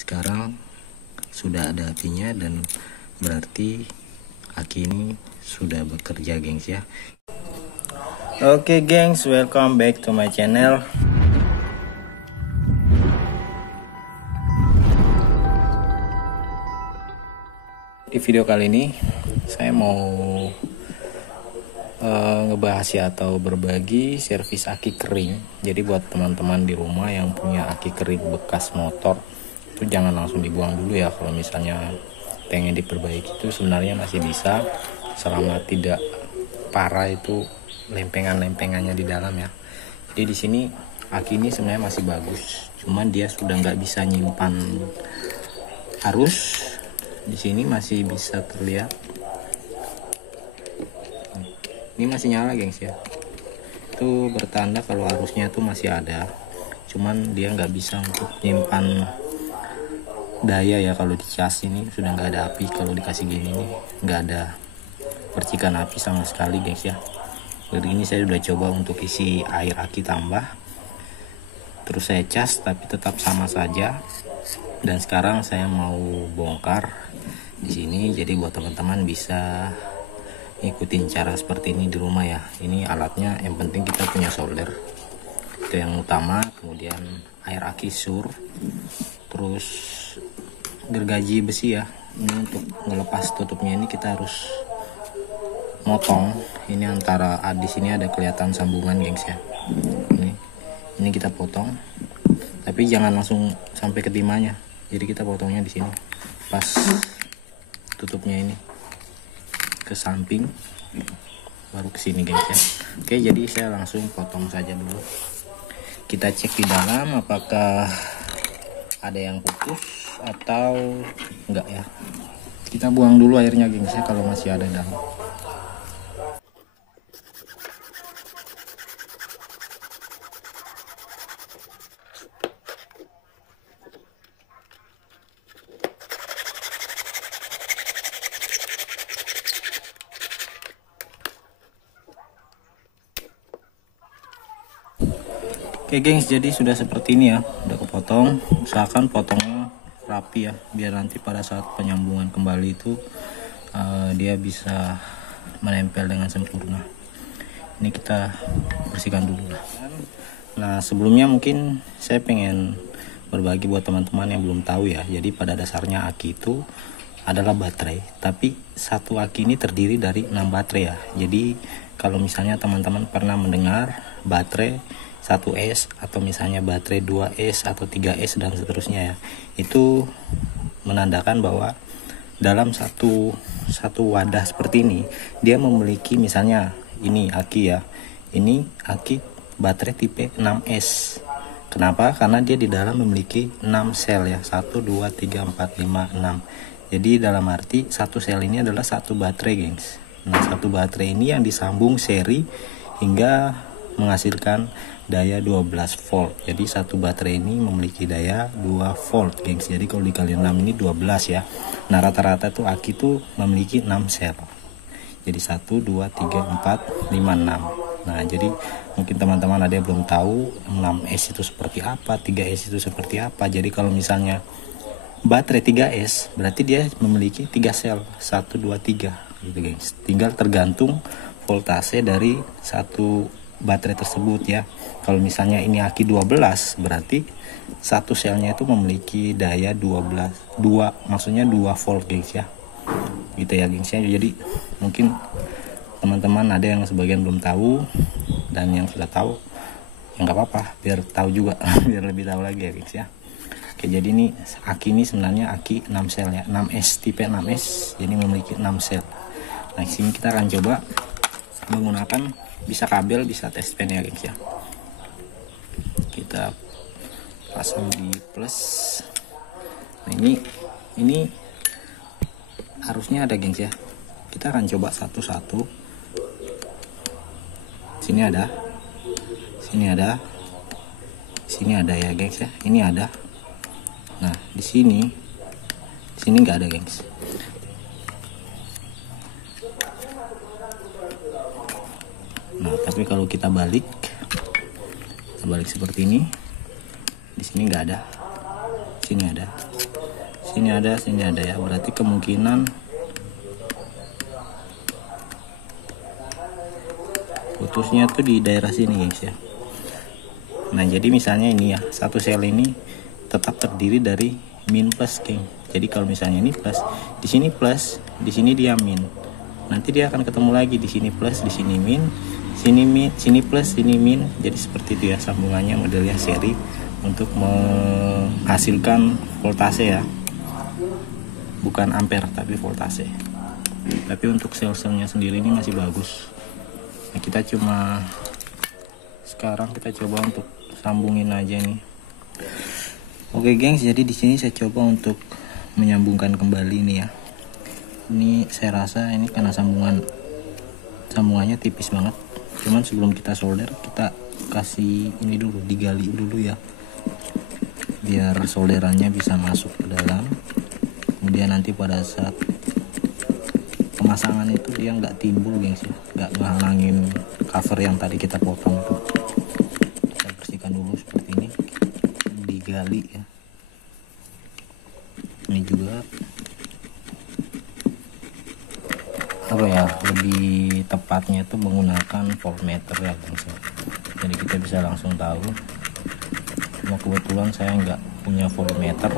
Sekarang sudah ada apinya dan berarti aki ini sudah bekerja, gengs ya. Oke gengs, welcome back to my channel. Di video kali ini saya mau ngebahas ya, atau berbagi servis aki kering. Jadi buat teman-teman di rumah yang punya aki kering bekas motor, itu jangan langsung dibuang dulu ya. Kalau misalnya pengen diperbaiki itu sebenarnya masih bisa, selama tidak parah itu lempengan-lempengannya di dalam ya. Jadi di sini aki ini sebenarnya masih bagus, cuman dia sudah nggak bisa nyimpan arus. Di sini masih bisa terlihat, ini masih nyala gengs ya. Itu bertanda kalau arusnya itu masih ada, cuman dia nggak bisa untuk nyimpan daya ya. Kalau di cas ini sudah nggak ada api, kalau dikasih gini nih nggak ada percikan api sama sekali gengs ya. Jadi ini saya udah coba untuk isi air aki tambah, terus saya cas tapi tetap sama saja. Dan sekarang saya mau bongkar di sini, jadi buat teman-teman bisa ikutin cara seperti ini di rumah ya. Ini alatnya, yang penting kita punya solder, itu yang utama. Kemudian air aki sur, terus gergaji besi ya. Ini untuk ngelepas tutupnya ini kita harus motong. Ini antara di sini ada kelihatan sambungan gengs ya. Ini kita potong, tapi jangan langsung sampai ke timahnya. Jadi kita potongnya di sini, pas tutupnya ini ke samping, baru ke sini gengs ya. Oke, jadi saya langsung potong saja dulu. Kita cek di dalam apakah ada yang putus atau enggak ya. Kita buang dulu airnya gengs ya kalau masih ada dalam. Oke gengs, jadi sudah seperti ini ya, udah kepotong. Usahakan potongnya rapi ya, biar nanti pada saat penyambungan kembali itu dia bisa menempel dengan sempurna. Ini kita bersihkan dulu lah. Nah sebelumnya mungkin saya pengen berbagi buat teman-teman yang belum tahu ya. Jadi pada dasarnya aki itu adalah baterai, tapi satu aki ini terdiri dari 6 baterai ya. Jadi kalau misalnya teman-teman pernah mendengar baterai 1S atau misalnya baterai 2S atau 3S dan seterusnya ya, itu menandakan bahwa dalam satu wadah seperti ini dia memiliki, misalnya ini aki ya, ini aki baterai tipe 6S. Kenapa? Karena dia di dalam memiliki 6 sel ya, 1 2 3 4 5 6. Jadi dalam arti satu sel ini adalah satu baterai gengs. Nah satu baterai ini yang disambung seri hingga menghasilkan daya 12 volt. Jadi satu baterai ini memiliki daya 2 volt gengs. Jadi kalau dikali 6 ini 12 ya. Nah rata-rata tuh aki tuh memiliki 6 sel. Jadi 1 2 3 4 5 6. Nah jadi mungkin teman-teman ada yang belum tahu 6S itu seperti apa, 3S itu seperti apa. Jadi kalau misalnya baterai 3S berarti dia memiliki 3 sel, 1 2 3 gitu gengs. Tinggal tergantung voltase dari satu baterai tersebut ya. Kalau misalnya ini aki 12 berarti satu selnya itu memiliki daya 2 maksudnya 2 volt gengs ya. Gitu ya gengs ya. Jadi mungkin teman-teman ada yang sebagian belum tahu, dan yang sudah tahu ya nggak apa-apa, biar tahu juga biar lebih tahu lagi ya gengs ya. Oke, jadi ini aki ini sebenarnya aki 6 sel ya, 6S, tipe 6S, jadi memiliki 6 sel. Nah sini kita akan coba menggunakan, bisa kabel bisa test pen ya gengs ya. Kita pasang di plus. Nah ini harusnya ada gengs ya. Kita akan coba satu-satu. Sini ada, sini ada, sini ada ya gengs ya. Ini ada. Nah di sini nggak ada gengs. Nah tapi kalau kita balik seperti ini, di sini nggak ada, sini ada. sini ada ya, berarti kemungkinan putusnya tuh di daerah sini guys ya. Nah jadi misalnya ini ya, satu sel ini tetap terdiri dari min plus geng. Jadi kalau misalnya ini plus, di sini dia min. Nanti dia akan ketemu lagi di sini plus, di sini min, sini plus, sini min. Jadi seperti itu ya sambungannya, modelnya seri untuk menghasilkan voltase ya. Bukan ampere tapi voltase. Tapi untuk sel-selnya sendiri ini masih bagus. Nah, kita sekarang kita coba untuk sambungin aja nih. Oke gengs, jadi di sini saya coba untuk menyambungkan kembali nih ya. Ini saya rasa ini karena sambungannya tipis banget. Cuman sebelum kita solder, kita kasih ini dulu, digali dulu ya, biar solderannya bisa masuk ke dalam. Kemudian nanti pada saat pemasangan itu dia nggak timbul gengs ya, nggak ngehalangin cover yang tadi kita potong tuh. Kita bersihkan dulu seperti ini, digali ya. Ini juga apa ya, lebih tepatnya itu menggunakan voltmeter ya gengs ya. Jadi kita bisa langsung tahu. Cuma kebetulan saya nggak punya voltmeter,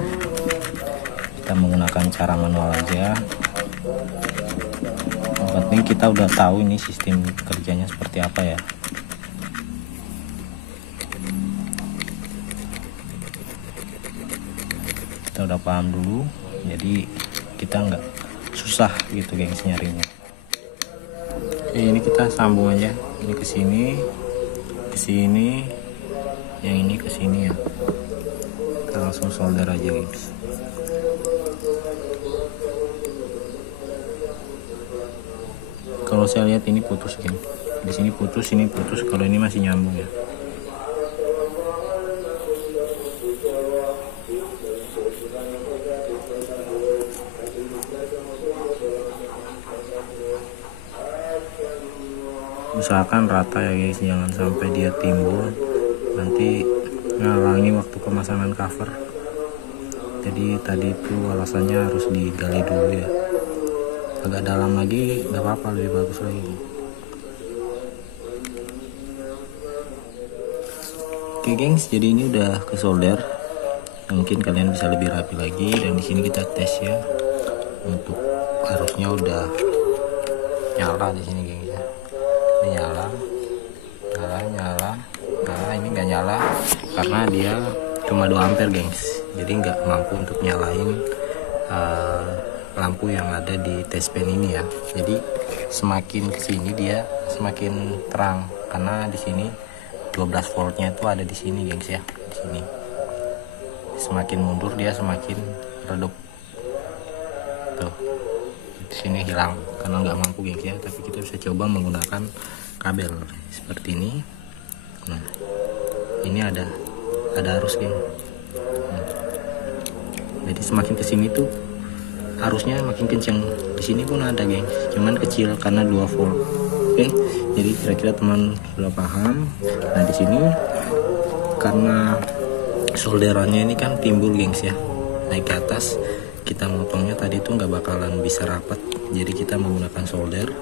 kita menggunakan cara manual aja. Yang penting kita udah tahu ini sistem kerjanya seperti apa ya. Kita udah paham dulu, jadi kita nggak susah gitu gengs nyarinya. Oke, ini kita sambung aja, ini ke sini, yang ini ke sini ya. Kita langsung solder aja guys. Kalau saya lihat ini putus geng, di sini putus, ini putus. Kalau ini masih nyambung ya. Usahakan rata ya guys, jangan sampai dia timbul nanti ngalangi waktu pemasangan cover. Jadi tadi itu alasannya harus digali dulu ya, agak dalam lagi nggak apa-apa, lebih bagus lagi. Oke gengs, jadi ini udah ke solder. Mungkin kalian bisa lebih rapi lagi. Dan di sini kita tes ya, untuk arusnya udah nyala di sini gengs ya. Ini nyala, ini nggak nyala karena dia cuma 2 ampere gengs, jadi nggak mampu untuk nyalain lampu yang ada di test pen ini ya. Jadi semakin kesini dia semakin terang karena di sini 12 voltnya itu ada di sini gengs ya, di sini. Semakin mundur dia semakin redup. Tuh, di sini hilang karena nggak mampu gengs ya. Tapi kita bisa coba menggunakan kabel seperti ini. Nah, ini ada arus geng. Jadi semakin kesini tuh arusnya makin kenceng. Di sini pun ada geng, cuman kecil karena 2 volt. Oke, jadi kira-kira teman sudah paham. Nah di sini karena solderannya ini kan timbul gengs ya, naik ke atas, kita motongnya tadi tuh nggak bakalan bisa rapat. Jadi kita menggunakan solder,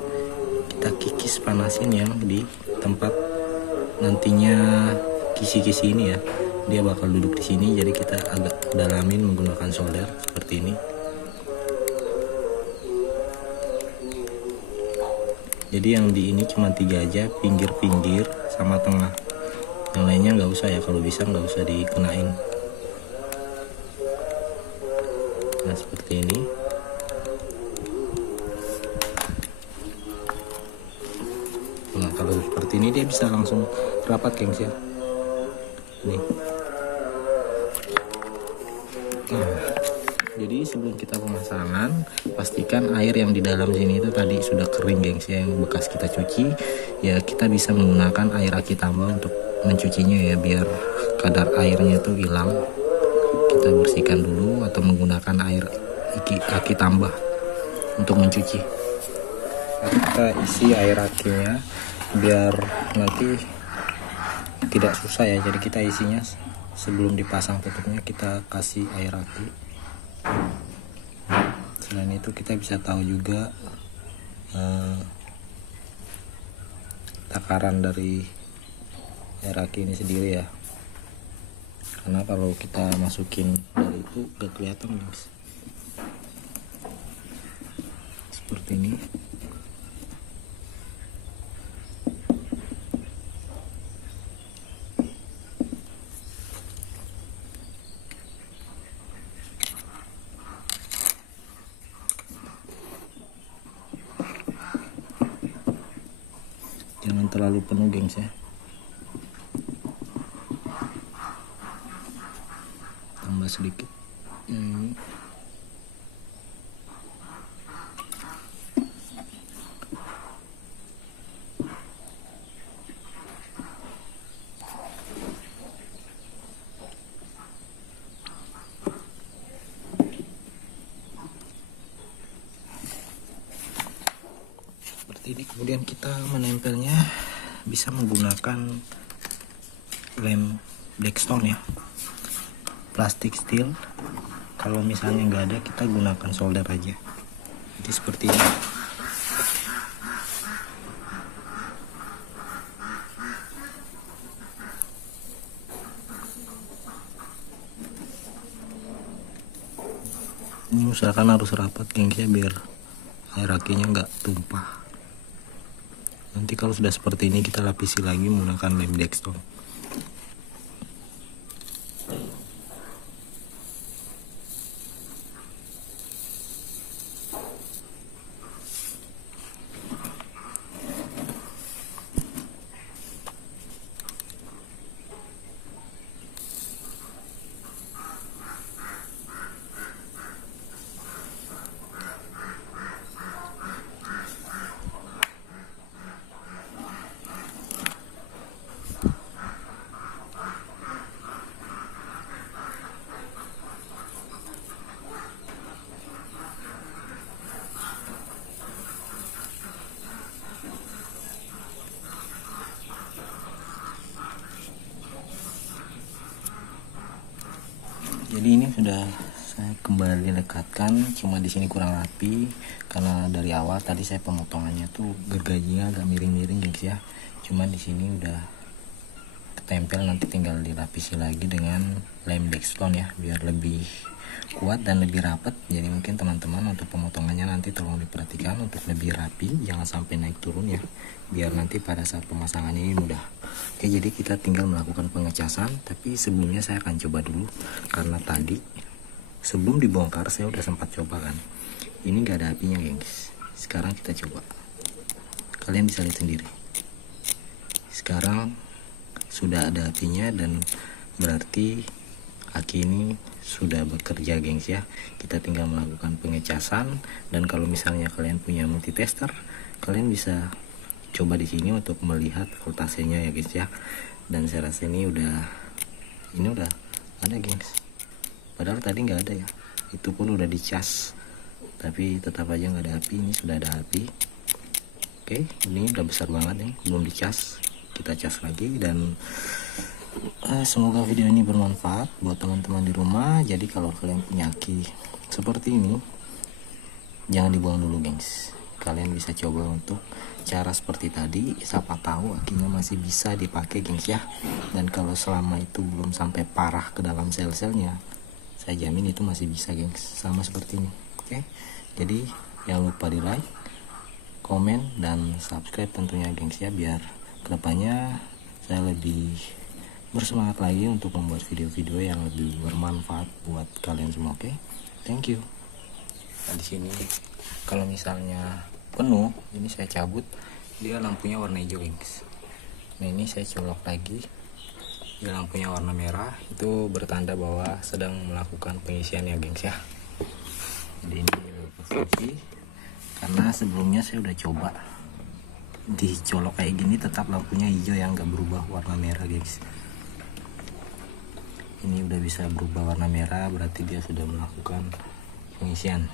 kita kikis panasin yang di tempat nantinya kisi-kisi ini ya, dia bakal duduk di sini. Jadi kita agak dalamin menggunakan solder seperti ini. Jadi yang di ini cuma 3 aja, pinggir-pinggir sama tengah. Yang lainnya nggak usah ya, kalau bisa nggak usah dikenain. Nah seperti ini. Nah kalau seperti ini dia bisa langsung rapat gengs ya. Nih. Nah, jadi sebelum kita pemasangan, pastikan air yang di dalam sini itu tadi sudah kering gengs ya, yang bekas kita cuci. Ya kita bisa menggunakan air aki tambah untuk mencucinya ya, biar kadar airnya itu hilang. Kita bersihkan dulu atau menggunakan air aki tambah untuk mencuci. Kita isi air akinya biar nanti tidak susah ya. Jadi kita isinya sebelum dipasang tutupnya kita kasih air aki. Selain itu kita bisa tahu juga takaran dari air aki ini sendiri ya, karena kalau kita masukin dari itu gak kelihatan guys, seperti ini. Jangan terlalu penuh gengs ya, tambah sedikit. Seperti ini. Kemudian kita menempelnya bisa menggunakan lem Blackstone ya, plastik steel. Kalau misalnya nggak ada, kita gunakan solder aja. Jadi seperti ini. Ini usahakan harus rapat gengs ya, biar air akinya nggak tumpah. Nanti kalau sudah seperti ini, kita lapisi lagi menggunakan lem Blackstone. Jadi ini sudah saya kembali dekatkan, cuma di sini kurang rapi karena dari awal tadi saya pemotongannya tuh gergajinya agak miring-miring gengs ya. Cuma di sini udah ketempel, nanti tinggal dilapisi lagi dengan lem Blackstone ya, biar lebih kuat dan lebih rapat. Jadi mungkin teman-teman untuk pemotongannya nanti tolong diperhatikan untuk lebih rapi, jangan sampai naik turun ya, biar nanti pada saat pemasangan ini mudah. Oke, jadi kita tinggal melakukan pengecasan, tapi sebelumnya saya akan coba dulu, karena tadi sebelum dibongkar saya udah sempat coba kan, ini gak ada apinya gengs. Sekarang kita coba, kalian bisa lihat sendiri, sekarang sudah ada apinya, dan berarti aki ini sudah bekerja gengs ya. Kita tinggal melakukan pengecasan, dan kalau misalnya kalian punya multitester, kalian bisa coba di sini untuk melihat voltasenya ya guys ya. Dan saya rasa ini udah ada gengs, padahal tadi nggak ada ya, itu pun udah dicas tapi tetap aja nggak ada api. Ini sudah ada api. Oke, ini udah besar banget nih, belum dicas, kita cas lagi. Dan semoga video ini bermanfaat buat teman-teman di rumah. Jadi kalau kalian punya aki seperti ini, jangan dibuang dulu gengs. Kalian bisa coba untuk cara seperti tadi, siapa tahu akinya masih bisa dipakai gengs ya. Dan kalau selama itu belum sampai parah ke dalam sel-selnya, saya jamin itu masih bisa gengs, sama seperti ini. Oke, jadi jangan lupa di like, komen, dan subscribe tentunya gengs ya, biar kedepannya saya lebih bersemangat lagi untuk membuat video-video yang lebih bermanfaat buat kalian semua. Oke, thank you. Nah, di sini kalau misalnya penuh, ini saya cabut, dia lampunya warna hijau gengs. Nah ini saya colok lagi, dia lampunya warna merah, itu bertanda bahwa sedang melakukan pengisian ya gengs ya. Jadi ini berfungsi, karena sebelumnya saya udah coba dicolok kayak gini tetap lampunya hijau yang gak berubah warna merah gengs. Ini udah bisa berubah warna merah, berarti dia sudah melakukan pengisian.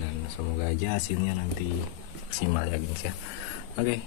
Dan semoga aja hasilnya nanti maksimal ya gengs ya. Oke.